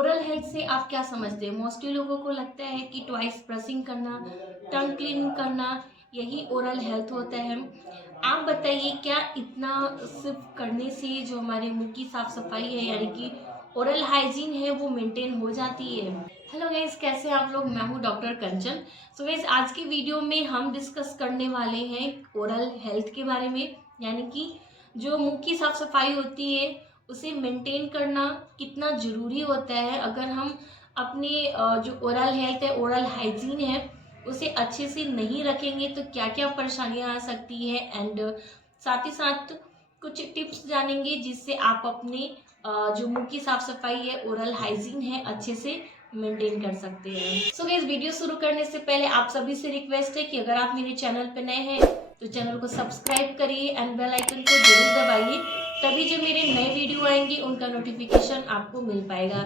Oral health से आप क्या समझते हैं? मोस्टली लोगों को लगता है कि ट्वाइस ब्रशिंग करना, टंग क्लीनिंग करना, यही ओरल हेल्थ होता है। आप बताइए, क्या इतना सिर्फ करने से जो हमारे मुंह की साफ सफाई है, यानी कि ओरल हाइजीन है, वो मेंटेन हो जाती है? हेलो गाइस, कैसे हैं आप लोग? मैं हूँ डॉक्टर कंचन। सो गाइस, आज की वीडियो में हम डिस्कस करने वाले हैं ओरल हेल्थ के बारे में, यानी कि जो मुंह की साफ सफाई होती है उसे मेंटेन करना कितना ज़रूरी होता है। अगर हम अपने जो ओरल हेल्थ है, ओरल हाइजीन है, उसे अच्छे से नहीं रखेंगे तो क्या क्या परेशानियां आ सकती है। एंड साथ ही साथ कुछ टिप्स जानेंगे जिससे आप अपने जो मुंह की साफ सफाई है, ओरल हाइजीन है, अच्छे से मेंटेन कर सकते हैं। सो गाइस, वीडियो शुरू करने से पहले आप सभी से रिक्वेस्ट है कि अगर आप मेरे चैनल पे नए हैं तो चैनल को सब्सक्राइब करिए एंड बेल आइकन को जरूर दबाइए, तभी जो मेरे नए वीडियो आएंगे उनका नोटिफिकेशन आपको मिल पाएगा।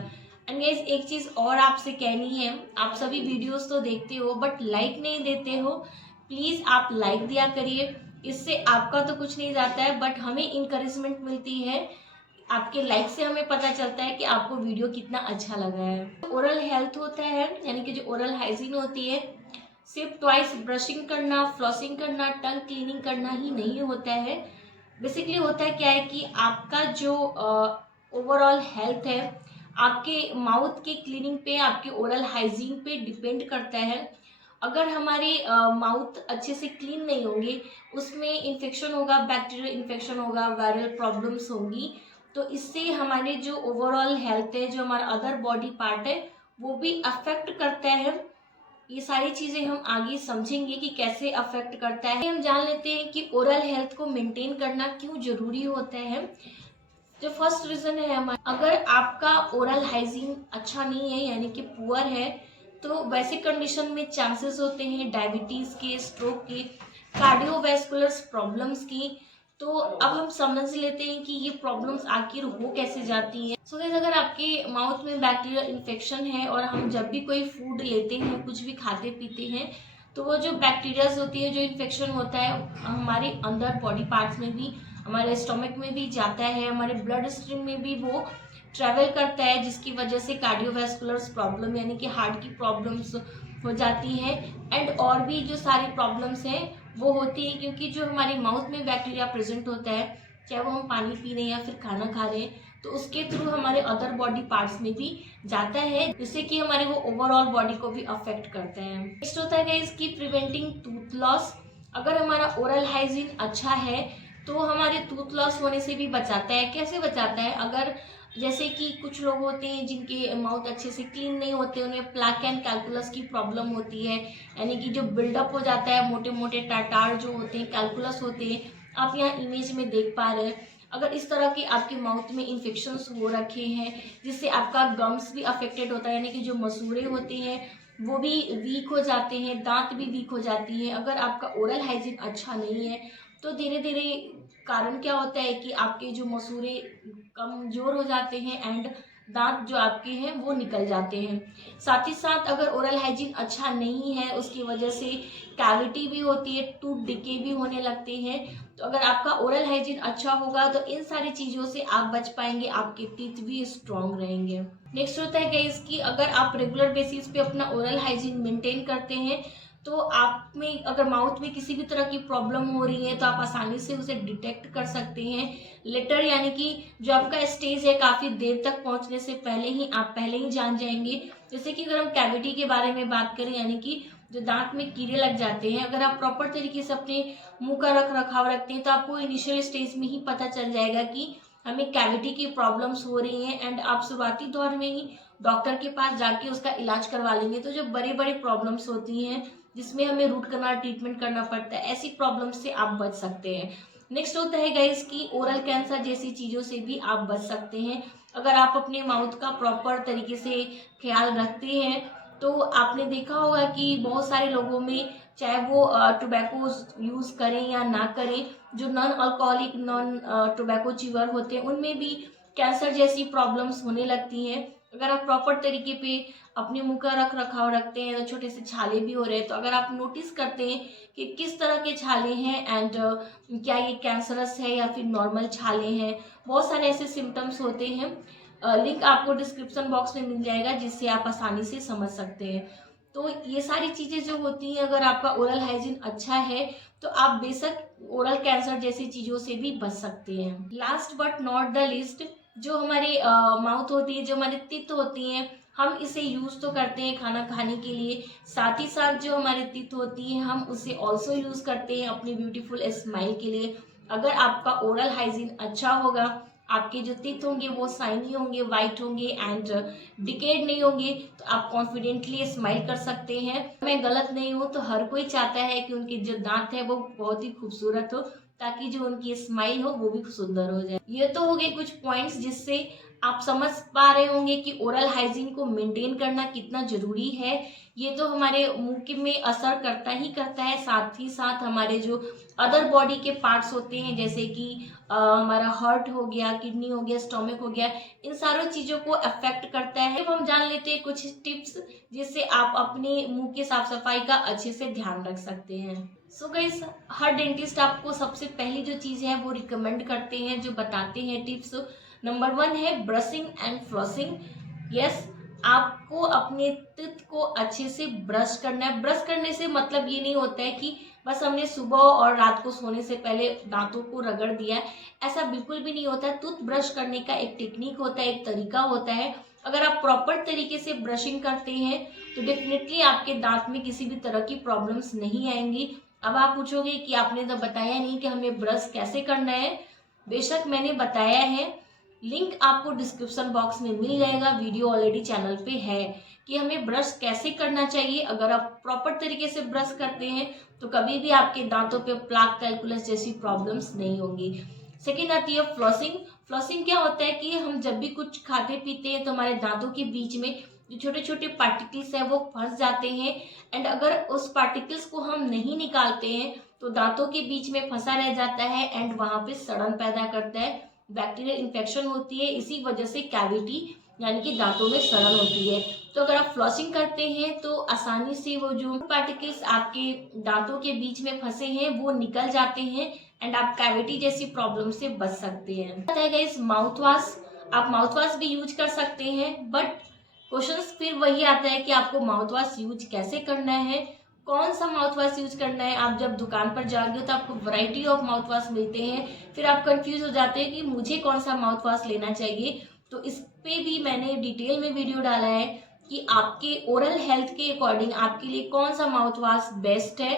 एंड गाइस, एक चीज़ और आपसे कहनी है, आप सभी वीडियोस तो देखते हो बट लाइक नहीं देते हो। प्लीज़ आप लाइक दिया करिए, इससे आपका तो कुछ नहीं जाता है बट हमें इंकरेजमेंट मिलती है। आपके लाइक से हमें पता चलता है कि आपको वीडियो कितना अच्छा लगा है। ओरल हेल्थ होता है, यानी कि जो ओरल हाइजीन होती है, सिर्फ ट्वाइस ब्रशिंग करना, फ्लॉसिंग करना, टंग क्लीनिंग करना ही नहीं होता है। बेसिकली होता है क्या है कि आपका जो ओवरऑल हेल्थ है, आपके माउथ के क्लीनिंग पे, आपके ओरल हाइजीन पे डिपेंड करता है। अगर हमारे माउथ अच्छे से क्लीन नहीं होंगे, उसमें इन्फेक्शन होगा, बैक्टीरियल इन्फेक्शन होगा, वायरल प्रॉब्लम्स होंगी, तो इससे हमारे जो ओवरऑल हेल्थ है, जो हमारा अदर बॉडी पार्ट है, वो भी अफेक्ट करता है। ये सारी चीजें हम आगे समझेंगे कि कैसे अफेक्ट करता है। हम जान लेते हैं कि ओरल हेल्थ को मेंटेन करना क्यों जरूरी होता है। जो फर्स्ट रीजन है हमारा, अगर आपका ओरल हाइजीन अच्छा नहीं है, यानी कि पुअर है, तो वैसे कंडीशन में चांसेस होते हैं डायबिटीज के, स्ट्रोक के, कार्डियोवैस्कुलर प्रॉब्लम्स की। तो अब हम समझ लेते हैं कि ये प्रॉब्लम्स आखिर हो कैसे जाती हैं। सो गाइस, अगर आपके माउथ में बैक्टीरियल इन्फेक्शन है और हम जब भी कोई फूड लेते हैं, कुछ भी खाते पीते हैं, तो वो जो बैक्टीरियाज होती है, जो इन्फेक्शन होता है, हमारे अंदर बॉडी पार्ट्स में भी, हमारे स्टमक में भी जाता है, हमारे ब्लड स्ट्रीम में भी वो ट्रेवल करता है, जिसकी वजह से कार्डियोवैस्कुलर प्रॉब्लम, यानी कि हार्ट की प्रॉब्लम्स हो जाती हैं। एंड और भी जो सारी प्रॉब्लम्स हैं वो होती है क्योंकि जो हमारे माउथ में बैक्टीरिया प्रेजेंट होता है, चाहे वो हम पानी पी रहे हैं या फिर खाना खा रहे हैं, तो उसके थ्रू हमारे अदर बॉडी पार्ट्स में भी जाता है, जिससे कि हमारे वो ओवरऑल बॉडी को भी अफेक्ट करता है। नेक्स्ट होता है इसकी प्रिवेंटिंग टूथ लॉस। अगर हमारा ओरल हाइजीन अच्छा है तो हमारे टूथ लॉस होने से भी बचाता है। कैसे बचाता है? अगर जैसे कि कुछ लोग होते हैं जिनके माउथ अच्छे से क्लीन नहीं होते, उन्हें प्लाक एंड कैलकुलस की प्रॉब्लम होती है, यानी कि जो बिल्डअप हो जाता है, मोटे मोटे टाटार जो होते हैं, कैलकुलस होते हैं, आप यहाँ इमेज में देख पा रहे हैं। अगर इस तरह के आपके माउथ में इन्फेक्शंस हो रखे हैं, जिससे आपका गम्स भी अफेक्टेड होता है, यानी कि जो मसूड़े होते हैं वो भी वीक हो जाते हैं, दांत भी वीक हो जाती है। अगर आपका ओरल हाइजीन अच्छा नहीं है तो धीरे धीरे कारण क्या होता है कि आपके जो मसूड़े कमजोर हो जाते हैं एंड दांत जो आपके हैं वो निकल जाते हैं। साथ ही साथ अगर ओरल हाइजीन अच्छा नहीं है, उसकी वजह से कैविटी भी होती है, टूथ डिके भी होने लगते हैं। तो अगर आपका ओरल हाइजीन अच्छा होगा तो इन सारी चीज़ों से आप बच पाएंगे, आपके टीथ भी स्ट्रांग रहेंगे। नेक्स्ट होता है गाइस कि अगर आप रेगुलर बेसिस पे अपना ओरल हाइजीन मेंटेन करते हैं तो आप में अगर माउथ में किसी भी तरह की प्रॉब्लम हो रही है तो आप आसानी से उसे डिटेक्ट कर सकते हैं लेटर, यानी कि जो आपका स्टेज है काफ़ी देर तक पहुंचने से पहले ही आप पहले ही जान जाएंगे। जैसे कि अगर हम कैविटी के बारे में बात करें, यानी कि जो दांत में कीड़े लग जाते हैं, अगर आप प्रॉपर तरीके से अपने मुंह का रख रखाव रखते हैं तो आपको इनिशियल स्टेज में ही पता चल जाएगा कि हमें कैविटी की प्रॉब्लम्स हो रही हैं एंड आप शुरुआती दौर में ही डॉक्टर के पास जाके उसका इलाज करवा लेंगे। तो जो बड़े बड़े प्रॉब्लम्स होती हैं जिसमें हमें रूट कनाल ट्रीटमेंट करना पड़ता है, ऐसी प्रॉब्लम से आप बच सकते हैं। नेक्स्ट होता है गाइस कि ओरल कैंसर जैसी चीज़ों से भी आप बच सकते हैं अगर आप अपने माउथ का प्रॉपर तरीके से ख्याल रखते हैं। तो आपने देखा होगा कि बहुत सारे लोगों में, चाहे वो टोबैको यूज़ करें या ना करें, जो नॉन अल्कोहलिक, नॉन टोबैको च्यूअर होते हैं, उनमें भी कैंसर जैसी प्रॉब्लम्स होने लगती हैं। अगर आप प्रॉपर तरीके पे अपने मुंह का रख रखाव रखते हैं तो छोटे से छाले भी हो रहे हैं, तो अगर आप नोटिस करते हैं कि किस तरह के छाले हैं एंड क्या ये कैंसरस है या फिर नॉर्मल छाले हैं, बहुत सारे ऐसे सिम्टम्स होते हैं लिंक आपको डिस्क्रिप्शन बॉक्स में मिल जाएगा, जिससे आप आसानी से समझ सकते हैं। तो ये सारी चीज़ें जो होती हैं, अगर आपका ओरल हाइजीन अच्छा है तो आप बेशक ओरल कैंसर जैसी चीज़ों से भी बच सकते हैं। Last but not the least, जो हमारी माउथ होती है, जो हमारी टीथ होती हैं, हम इसे यूज़ तो करते हैं खाना खाने के लिए, साथ ही साथ जो हमारी टीथ होती है हम उसे ऑल्सो यूज़ करते हैं अपनी ब्यूटीफुल स्माइल के लिए। अगर आपका ओरल हाइजीन अच्छा होगा, आपके जो टीथ होंगे वो शाइनी होंगे, वाइट होंगे एंड डिकेड नहीं होंगे, तो आप कॉन्फिडेंटली स्माइल कर सकते हैं। मैं गलत नहीं हूँ, तो हर कोई चाहता है कि उनके जो दांत है वो बहुत ही खूबसूरत हो, ताकि जो उनकी स्माइल हो वो भी सुंदर हो जाए। ये तो हो गए कुछ पॉइंट्स जिससे आप समझ पा रहे होंगे कि ओरल हाइजीन को मेंटेन करना कितना जरूरी है। ये तो हमारे मुंह के में असर करता ही करता है, साथ ही साथ हमारे जो अदर बॉडी के पार्ट्स होते हैं, जैसे कि हमारा हार्ट हो गया, किडनी हो गया, स्टोमक हो गया, इन सारों चीज़ों को अफेक्ट करता है। अब हम जान लेते हैं कुछ टिप्स जिससे आप अपने मुंह की साफ सफाई का अच्छे से ध्यान रख सकते हैं। सो गाइस, हर डेंटिस्ट आपको सबसे पहली जो चीज़ है वो रिकमेंड करते हैं, जो बताते हैं टिप्स। नंबर 1 है ब्रशिंग एंड फ्लॉसिंग। यस, आपको अपने टीथ को अच्छे से ब्रश करना है। ब्रश करने से मतलब ये नहीं होता है कि बस हमने सुबह और रात को सोने से पहले दांतों को रगड़ दिया है, ऐसा बिल्कुल भी नहीं होता है। टूथ ब्रश करने का एक टेक्निक होता है, एक तरीका होता है। अगर आप प्रॉपर तरीके से ब्रशिंग करते हैं तो डेफिनेटली आपके दांत में किसी भी तरह की प्रॉब्लम्स नहीं आएंगी। अब आप पूछोगे कि आपने तो बताया नहीं कि हमें ब्रश कैसे करना है। बेशक मैंने बताया है, लिंक आपको डिस्क्रिप्शन बॉक्स में मिल जाएगा, वीडियो ऑलरेडी चैनल पे है कि हमें ब्रश कैसे करना चाहिए। अगर आप प्रॉपर तरीके से ब्रश करते हैं तो कभी भी आपके दांतों पे प्लाक, कैलकुलस जैसी प्रॉब्लम्स नहीं होंगी। सेकेंड आती है फ्लॉसिंग। फ्लॉसिंग क्या होता है कि हम जब भी कुछ खाते पीते हैं तो हमारे दांतों के बीच में जो छोटे छोटे पार्टिकल्स है वो फंस जाते हैं, एंड अगर उस पार्टिकल्स को हम नहीं निकालते हैं तो दांतों के बीच में फंसा रह जाता है एंड वहां पे सड़न पैदा करता है, बैक्टीरियल इन्फेक्शन होती है। इसी वजह से कैविटी यानी कि दांतों में सड़न होती है। तो अगर आप फ्लॉसिंग करते हैं तो आसानी से वो जो पार्टिकल्स आपके दांतों के बीच में फंसे हैं वो निकल जाते हैं एंड आप कैविटी जैसी प्रॉब्लम से बच सकते हैं। बताएगा इस माउथ वॉश, आप माउथ वॉश भी यूज कर सकते हैं, बट क्वेश्चन फिर वही आता है कि आपको माउथ वॉश यूज कैसे करना है, कौन सा माउथ वॉश यूज करना है। आप जब दुकान पर जाओगे तो आपको वैरायटी ऑफ माउथ वॉश मिलते हैं, फिर आप कंफ्यूज हो जाते हैं कि मुझे कौन सा माउथ वॉश लेना चाहिए। तो इस पे भी मैंने डिटेल में वीडियो डाला है कि आपके ओरल हेल्थ के अकॉर्डिंग आपके लिए कौन सा माउथ वॉश बेस्ट है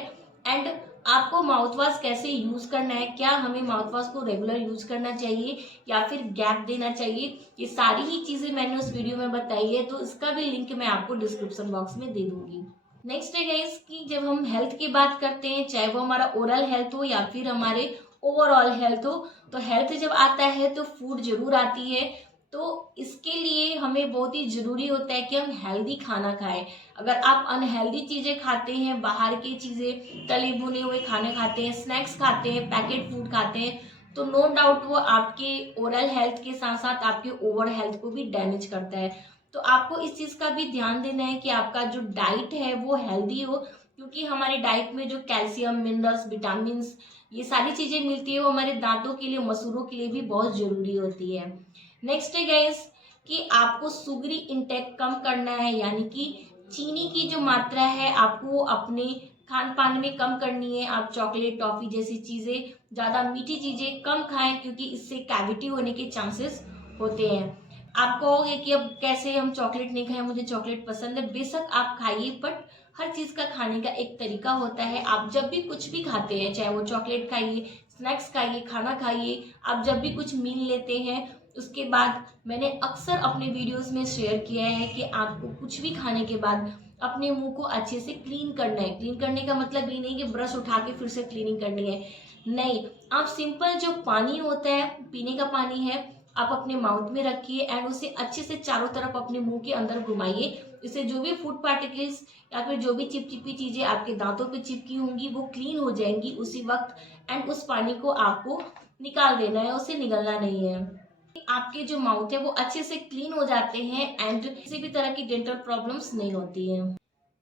एंड आपको माउथ वॉश कैसे यूज करना है, क्या हमें माउथ वॉश को रेगुलर यूज करना चाहिए या फिर गैप देना चाहिए। ये सारी ही चीजें मैंने उस वीडियो में बताई है, तो इसका भी लिंक मैं आपको डिस्क्रिप्शन बॉक्स में दे दूंगी। नेक्स्ट है गाइस कि जब हम हेल्थ की बात करते हैं, चाहे वो हमारा ओरल हेल्थ हो या फिर हमारे ओवरऑल हेल्थ हो, तो हेल्थ जब आता है तो फूड जरूर आती है। तो इसके लिए हमें बहुत ही जरूरी होता है कि हम हेल्दी खाना खाएं। अगर आप अनहेल्दी चीजें खाते हैं, बाहर की चीजें, तले भुने हुए खाने खाते हैं, स्नैक्स खाते हैं, पैकेट फूड खाते हैं, तो नो डाउट वो आपके ओरल हेल्थ के साथ साथ आपके ओवर हेल्थ को भी डैमेज करता है। तो आपको इस चीज का भी ध्यान देना है कि आपका जो डाइट है वो हेल्दी हो, क्योंकि हमारे डाइट में जो कैल्शियम, मिनरल्स, विटामिन, ये सारी चीजें मिलती है वो हमारे दांतों के लिए, मसूड़ों के लिए भी बहुत जरूरी होती है। नेक्स्ट है गाइस कि आपको सुगरी इंटेक कम करना है, यानी कि चीनी की जो मात्रा है आपको अपने खान पान में कम करनी है। आप चॉकलेट, टॉफी जैसी चीजें, ज्यादा मीठी चीजें कम खाएं, क्योंकि इससे कैविटी होने के चांसेस होते हैं। आप कहोगे कि अब कैसे हम चॉकलेट नहीं खाएं, मुझे चॉकलेट पसंद है। बेशक आप खाइए, बट हर चीज का खाने का एक तरीका होता है। आप जब भी कुछ भी खाते हैं, चाहे वो चॉकलेट खाइए, स्नैक्स खाइए, खाना खाइए, आप जब भी कुछ मील लेते हैं उसके बाद मैंने अक्सर अपने वीडियोस में शेयर किया है कि आपको कुछ भी खाने के बाद अपने मुंह को अच्छे से क्लीन करना है। क्लीन करने का मतलब ये नहीं कि ब्रश उठा के फिर से क्लीनिंग करनी है, नहीं। आप सिंपल जो पानी होता है, पीने का पानी है, आप अपने माउथ में रखिए एंड उसे अच्छे से चारों तरफ अपने मुंह के अंदर घुमाइए। इससे जो भी फूड पार्टिकल्स या फिर जो भी चिपचिपी चीजें आपके दांतों पे चिपकी होंगी वो क्लीन हो जाएंगी उसी वक्त, एंड उस पानी को आपको निकाल देना है, उसे निगलना नहीं है। आपके जो माउथ है वो अच्छे से क्लीन हो जाते हैं एंड किसी भी तरह की डेंटल प्रॉब्लम्स नहीं होती है।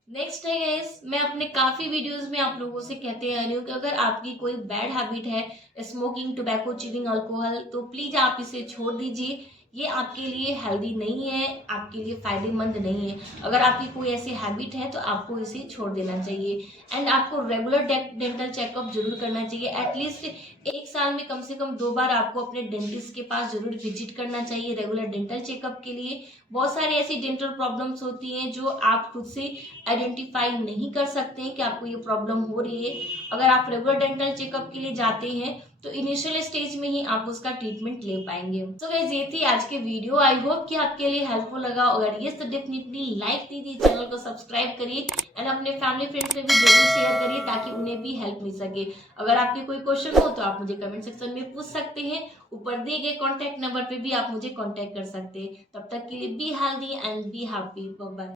नेक्स्ट है गाइस, मैं अपने काफी वीडियोस में आप लोगों से कहते आ रही हूँ कि अगर आपकी कोई बैड हैबिट है, स्मोकिंग, टोबैको, च्यूइंग, अल्कोहल, तो प्लीज आप इसे छोड़ दीजिए। ये आपके लिए हेल्दी नहीं है, आपके लिए फ़ायदेमंद नहीं है। अगर आपकी कोई ऐसी हैबिट है तो आपको इसे छोड़ देना चाहिए। एंड आपको रेगुलर डेंटल चेकअप ज़रूर करना चाहिए। एटलीस्ट 1 साल में कम से कम 2 बार आपको अपने डेंटिस्ट के पास ज़रूर विजिट करना चाहिए रेगुलर डेंटल चेकअप के लिए। बहुत सारी ऐसी डेंटल प्रॉब्लम्स होती हैं जो आप खुद से आइडेंटिफाई नहीं कर सकते हैं कि आपको ये प्रॉब्लम हो रही है। अगर आप रेगुलर डेंटल चेकअप के लिए जाते हैं तो इनिशियल स्टेज में ही आप उसका ट्रीटमेंट ले पाएंगे। सो गाइस, ये थी आज की वीडियो। आई होप कि आपके लिए हेल्पफुल लगा। अगर ये तो डेफिनेटली लाइक दीजिए, चैनल को सब्सक्राइब करिए एंड अपने फैमिली फ्रेंड्स में भी जरूर शेयर करिए ताकि उन्हें भी हेल्प मिल सके। अगर आपके कोई क्वेश्चन हो तो आप मुझे कमेंट सेक्शन में पूछ सकते हैं। ऊपर दिए गए कॉन्टैक्ट नंबर पे भी आप मुझे कॉन्टैक्ट कर सकते हैं। तब तक के लिए be healthy and be happy. Bye bye.